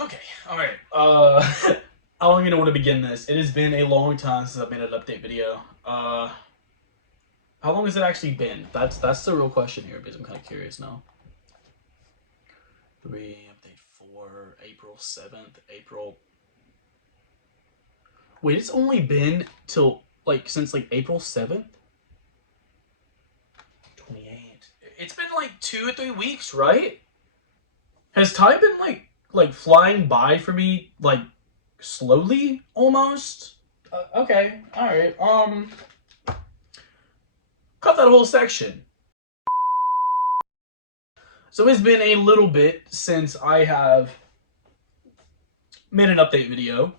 Okay, alright. I don't even know where to begin this. It has been a long time since I've made an update video. How long has it actually been? That's the real question here because I'm kind of curious now. 3, update 4, April 7th, April. Wait, it's only been till, since, April 7th? 28. It's been, 2 or 3 weeks, right? Has time been, flying by for me, slowly, almost? Okay, alright, cut that whole section. So it's been a little bit since I have made an update video.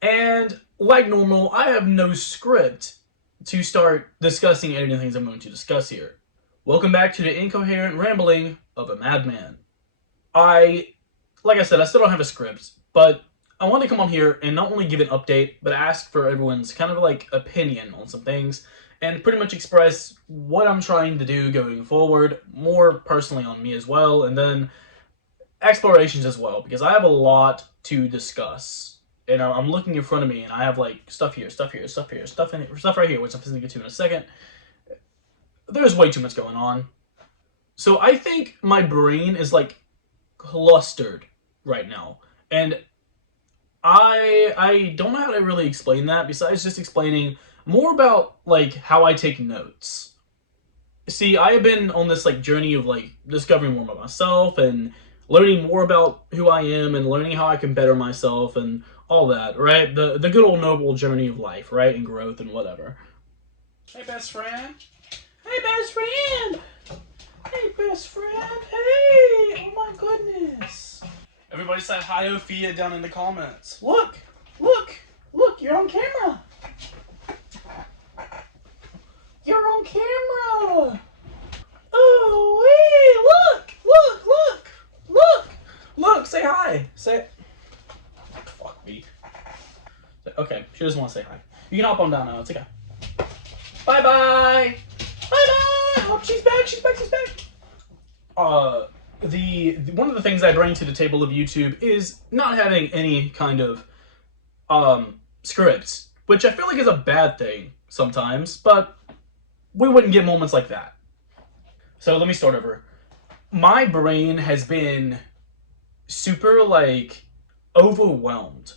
And like normal, I have no script to start discussing any of the things I'm going to discuss here. Welcome back to the incoherent rambling of a madman. Like I said, I still don't have a script, but I want to come on here and not only give an update, but ask for everyone's kind of opinion on some things and pretty much express what I'm trying to do going forward, more personally on me as well, and then explorations as well, because I have a lot to discuss. And I'm looking in front of me, and I have stuff here, stuff here, stuff here, stuff in here, stuff right here, which I'm going to get to in a second. There's way too much going on. So I think my brain is clustered right now, and I don't know how to really explain that besides just explaining more about how I take notes. See, I have been on this journey of discovering more about myself and learning more about who I am and learning how I can better myself and all that, right? The good old noble journey of life, right? And growth and whatever. Hey, best friend. Hey, best friend. Hey, best friend. Hey, oh my goodness. Everybody said hi, Ophia, down in the comments. Look, look, look, you're on camera. You're on camera. Oh, hey, look, look, look, look. Look, say hi. Say, fuck me. Okay, she doesn't want to say hi. You can hop on down now, it's okay. Bye-bye. Bye-bye. Oh, she's back, she's back, she's back. One of the things I bring to the table of YouTube is not having any kind of scripts, which I feel like is a bad thing sometimes, but we wouldn't get moments like that. So let me start over. My brain has been super overwhelmed,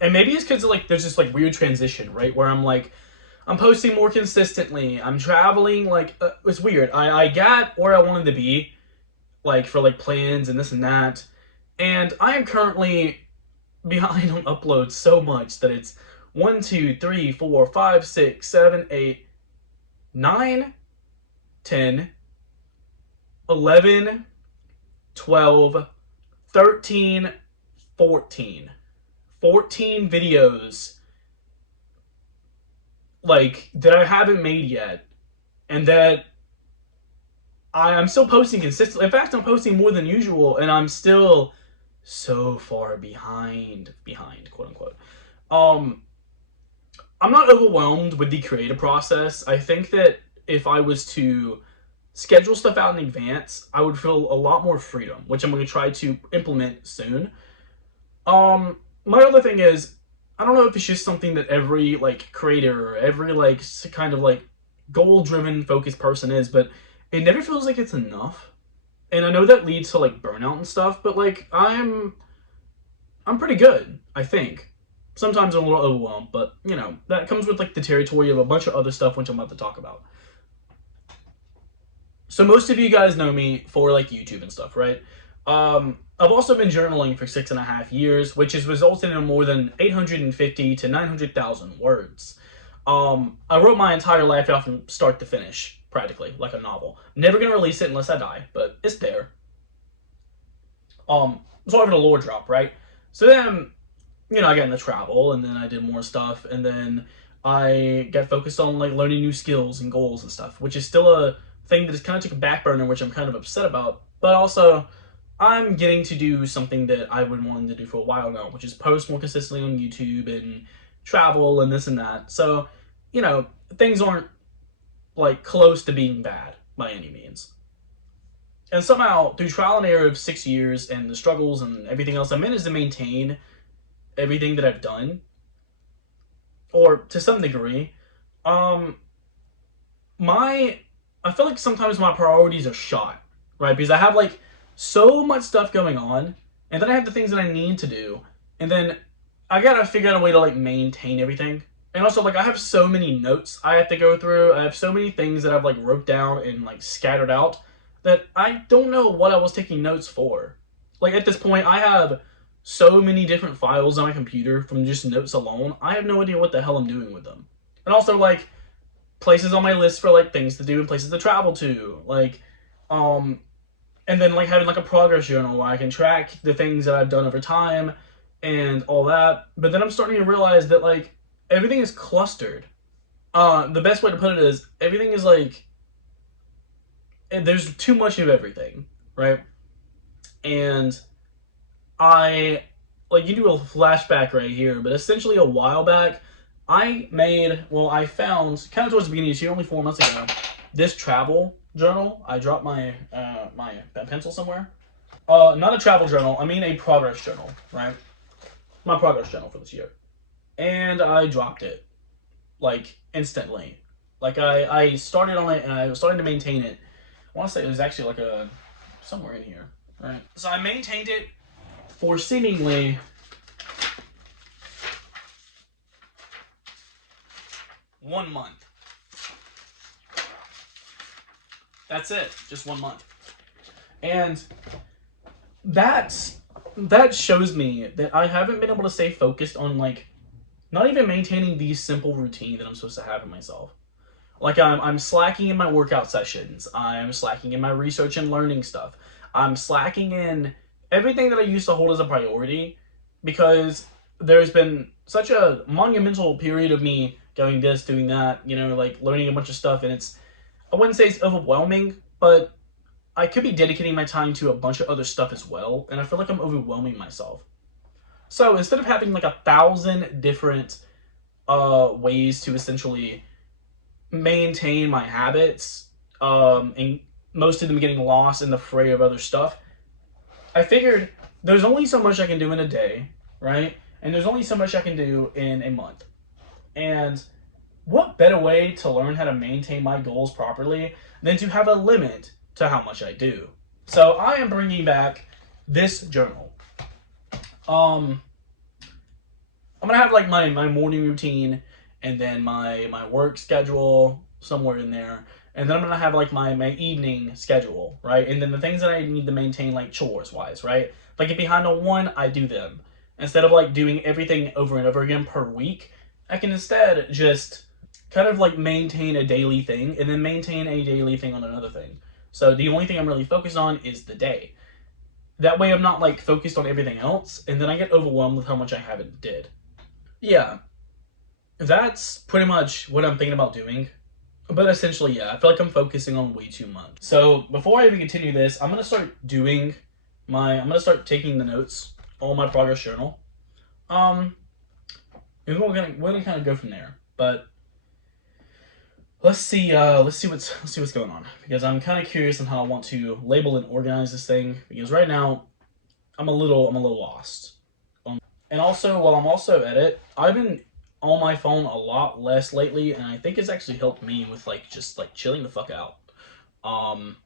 and maybe it's because there's this weird transition, right, where I'm posting more consistently, I'm traveling, it's weird. I got where I wanted to be, for plans and this and that, and I am currently behind on uploads so much that it's 1, 2, 3, 4, 5, 6, 7, 8, 9, 10, 11, 12, 13, 14. 14 videos that I haven't made yet, and that I'm still posting consistently. In fact, I'm posting more than usual, and I'm still so far behind, quote unquote. I'm not overwhelmed with the creative process. I think that if I was to schedule stuff out in advance, I would feel a lot more freedom, which I'm going to try to implement soon. My other thing is, I don't know if it's just something that every creator or every kind of goal-driven focused person is, but it never feels like it's enough. And I know that leads to burnout and stuff, but I'm pretty good, I think. Sometimes I'm a little overwhelmed, but that comes with the territory of a bunch of other stuff which I'm about to talk about. So most of you guys know me for YouTube and stuff, right? I've also been journaling for 6.5 years, which has resulted in more than 850 to 900,000 words. I wrote my entire life out from start to finish, practically, like a novel. Never gonna release it unless I die, but it's there. So I have a lore drop, right? So then, I got into travel, and then I did more stuff, and then I got focused on learning new skills and goals and stuff, which is still a thing that is kind of took a back burner, which I'm kind of upset about. But also, I'm getting to do something that I've been wanting to do for a while now, which is post more consistently on YouTube and travel and this and that. So, things aren't close to being bad by any means. And somehow, through trial and error of 6 years and the struggles and everything else, I managed to maintain everything that I've done, or to some degree. Um, my I feel like sometimes my priorities are shot, right? Because I have like so much stuff going on, and then I have the things that I need to do, and then I gotta figure out a way to like maintain everything. And also, like, I have so many notes I have to go through. I have so many things that I've like wrote down and like scattered out that I don't know what I was taking notes for. Like at this point, I have so many different files on my computer from just notes alone. I have no idea what the hell I'm doing with them. And also, like, places on my list for like things to do and places to travel to, like, um and then like having like a progress journal where I can track the things that I've done over time and all that. But then I'm starting to realize that like everything is clustered. The best way to put it is everything is like there's too much of everything, right? And I like, you do a flashback right here, but essentially a while back, I found kind of towards the beginning, so only 4 months ago, this travel journal. I dropped my pencil somewhere. Not a travel journal. I mean a progress journal, right? My progress journal for this year, and I dropped it like instantly. Like I started on it and I was starting to maintain it. I want to say it was actually like a somewhere in here, right? So I maintained it for seemingly 1 month. That's it, just 1 month. And that's that shows me that I haven't been able to stay focused on like not even maintaining the simple routine that I'm supposed to have in myself. Like I'm slacking in my workout sessions. I'm slacking in my research and learning stuff. I'm slacking in everything that I used to hold as a priority because there's been such a monumental period of me going this, doing that, like learning a bunch of stuff, and I wouldn't say it's overwhelming, but I could be dedicating my time to a bunch of other stuff as well, and I feel like I'm overwhelming myself. So instead of having like 1,000 different ways to essentially maintain my habits, and most of them getting lost in the fray of other stuff, I figured there's only so much I can do in a day, right? And there's only so much I can do in a month. And what better way to learn how to maintain my goals properly than to have a limit to how much I do? So I am bringing back this journal. Um, I'm gonna have like my morning routine, and then my work schedule somewhere in there, and then I'm gonna have like my evening schedule, right? And then the things that I need to maintain like chores wise, right? If I get behind on one, I do them instead of like doing everything over and over again per week. I can instead just kind of like maintain a daily thing and then maintain a daily thing on another thing. So the only thing I'm really focused on is the day. That way I'm not like focused on everything else, and then I get overwhelmed with how much I haven't did. Yeah, that's pretty much what I'm thinking about doing. But essentially, yeah, I feel like I'm focusing on way too much. So before I even continue this, I'm gonna start taking the notes on my progress journal. Um, and we're gonna kind of go from there. But let's see what's going on, because I'm kind of curious on how I want to label and organize this thing, because right now I'm a little lost. And also, while I'm also at it, I've been on my phone a lot less lately, and I think it's actually helped me with like just like chilling the fuck out. Um,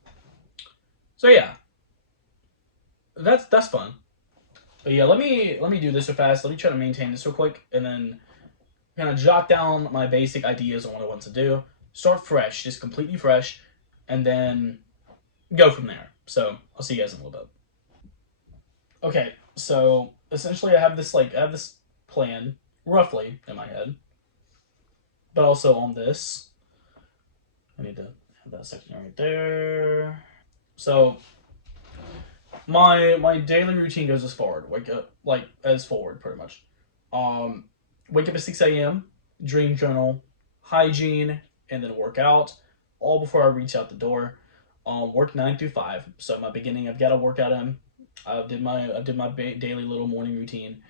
so yeah, that's fun. But yeah, let me do this real fast. Let me try to maintain this real quick, and then kind of jot down my basic ideas on what I want to do. Start fresh, just completely fresh, and then go from there. So I'll see you guys in a little bit. Okay, so essentially I have this plan roughly in my head, but also on this. I need to have that section right there. So my daily routine goes as forward. Wake up like as forward pretty much. Um, Wake up at 6 a.m. Dream journal, hygiene, and then work out. All before I reach out the door. Work 9 through 5. So my beginning, I've got to work out in. I did my daily little morning routine.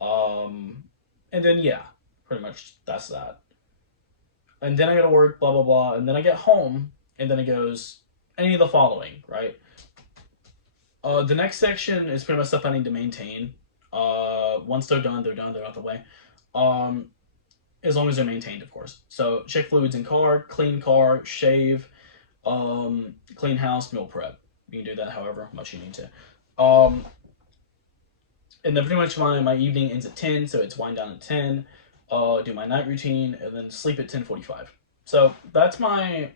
Um, and then yeah, pretty much that's that. And then I gotta work, blah blah blah, and then I get home, and then it goes any of the following, right? The next section is pretty much stuff I need to maintain. Once they're done, they're done. They're out the way. Um, as long as they're maintained, of course. So check fluids in car, shave, clean house, meal prep. You can do that however much you need to. And then pretty much my evening ends at 10, so it's wind down at 10. Do my night routine and then sleep at 10:45. So that's my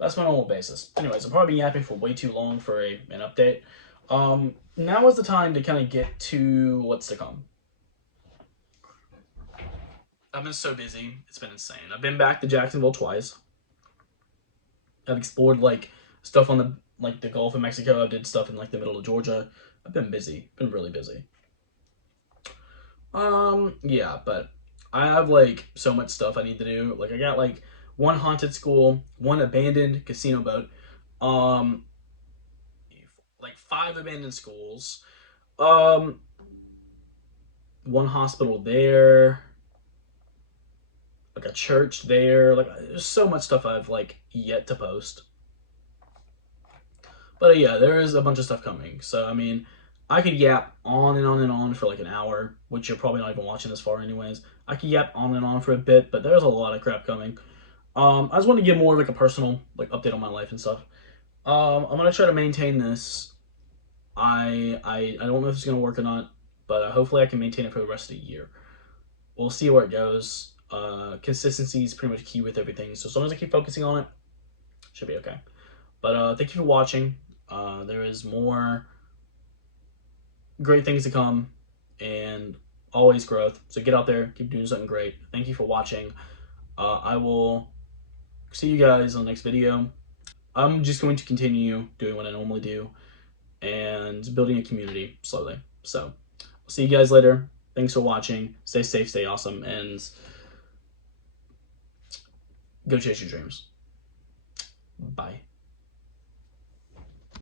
normal basis. Anyways, I'm probably yapping for way too long for an update. Now is the time to kind of get to what's to come. I've been so busy. It's been insane. I've been back to Jacksonville twice. I've explored like stuff on the Gulf of Mexico. I did stuff in like the middle of Georgia. I've been busy. Been really busy. Yeah, but I have like so much stuff I need to do. Like I got like one haunted school, one abandoned casino boat, um, like five abandoned schools, um, one hospital there, like a church there. Like there's so much stuff I've like yet to post. But yeah, there is a bunch of stuff coming. So I mean, I could yap on and on and on for like an hour, which you're probably not even watching this far anyways. I could yap on and on for a bit, but there's a lot of crap coming. I just want to give more of like a personal like update on my life and stuff. I'm gonna try to maintain this. I don't know if it's gonna work or not, but hopefully I can maintain it for the rest of the year. We'll see where it goes. Consistency is pretty much key with everything. So as long as I keep focusing on it, should be okay. But thank you for watching. There is more great things to come, and always growth. So get out there, keep doing something great. Thank you for watching. I will see you guys on the next video. I'm just going to continue doing what I normally do and building a community slowly. So I'll see you guys later. Thanks for watching. Stay safe, stay awesome, and go chase your dreams. Bye.